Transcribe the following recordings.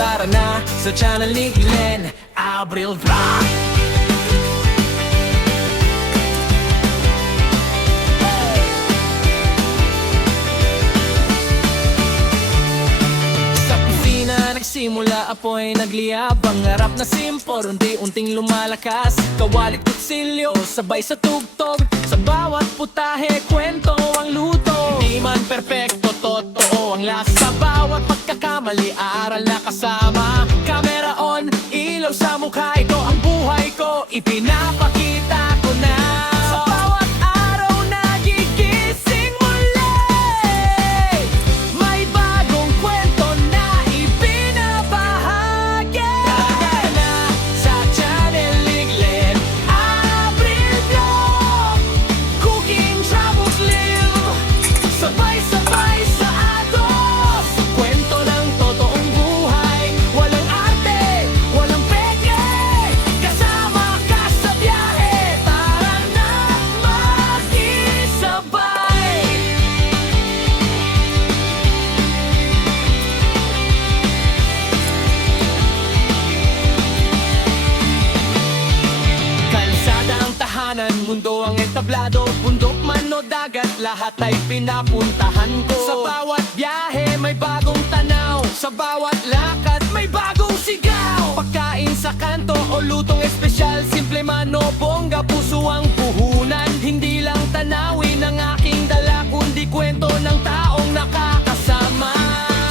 Tara na sa channel ni Glenn Abril Vlog. Nagsimula apoy nagliyab, pangarap na simple, unti-unting lumalakas. Kawalit kutsilyo, sabay sa tugtog, sa bawat putahe, kwento ang luto. Di man perpekto, totoo ang lasa. Sa bawat pagkakamali, aral na kasama. Camera on, ilaw sa mukha, ito ang buhay ko, ipinapakita ko na. Sa bawat araw nagigising muli, may bagong kwento na ibinabahagi. Tara na sa channel ni Glenn Abril Vlog. Cooking, travels, live, sabay-sabay sa agos. Kwento ng totoong buhay, walang arte, walang peke. Kasama ka sa biyahe, tara na makisabay. Kalsada ang tahanan, mundo ang entablado. Bundok man o dagat, lahat ay pinapuntahan ko. Sa bawat biyahe may bagong tanaw, sa bawat lakad may bagong sigaw. Pagkain sa kanto o lutong espesyal, simple man o bongga, puso ang puhunan. Hindi lang tanawin ang aking dala, kundi kwento ng taong nakakasama.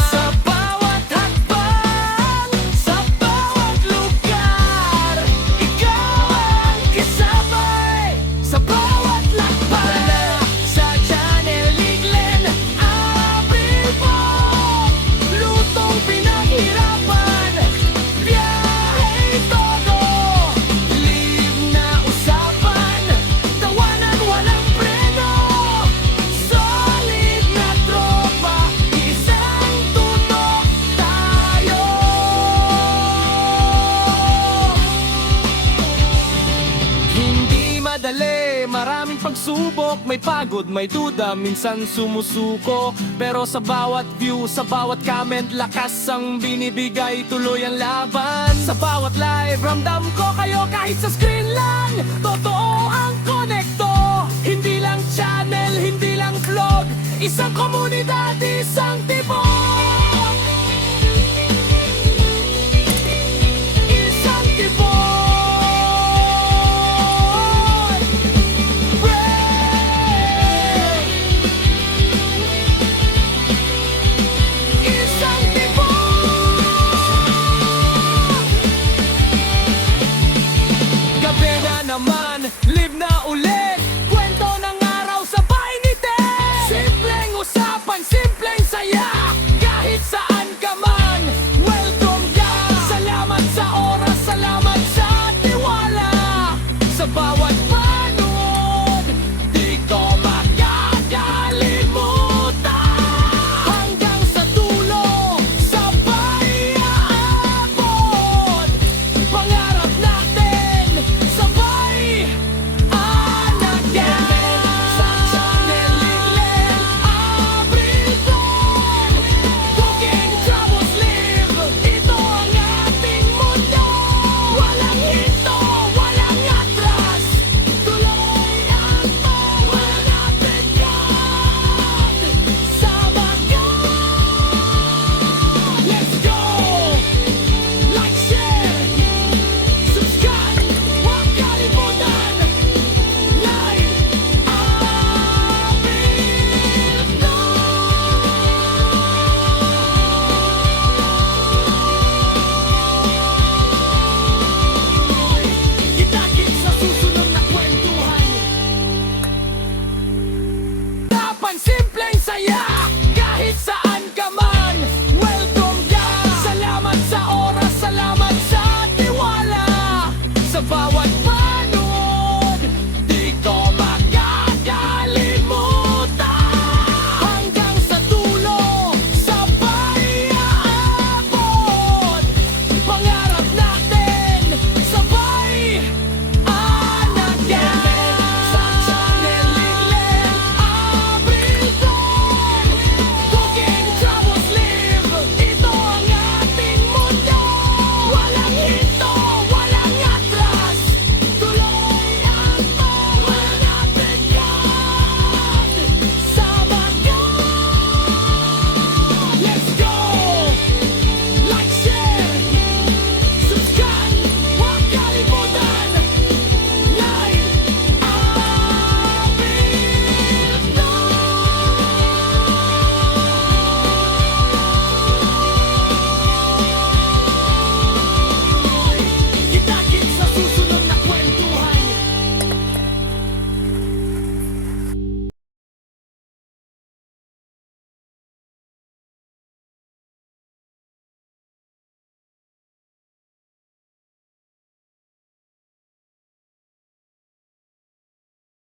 Sa bawat hakbang, sa bawat lugar, ikaw ang kasabay. Sa bawat lakbay, sa channel ni Glenn Abril Vlog. Lutong pinaghirapan, biyahe todo, live na usapan, tawanan walang preno. Solid na tropa, isang tutok tayo. Hindi madali, maraming pagsubok, may pagod, may duda, minsan sumusuko. Pero sa bawat view, sa bawat comment, lakas ang binibigay, tuloy ang laban. Sa bawat live, ramdam ko kayo kahit sa screen lang. Totoo ang konekto, hindi lang channel, hindi lang vlog. Isang komunidad, isang tipo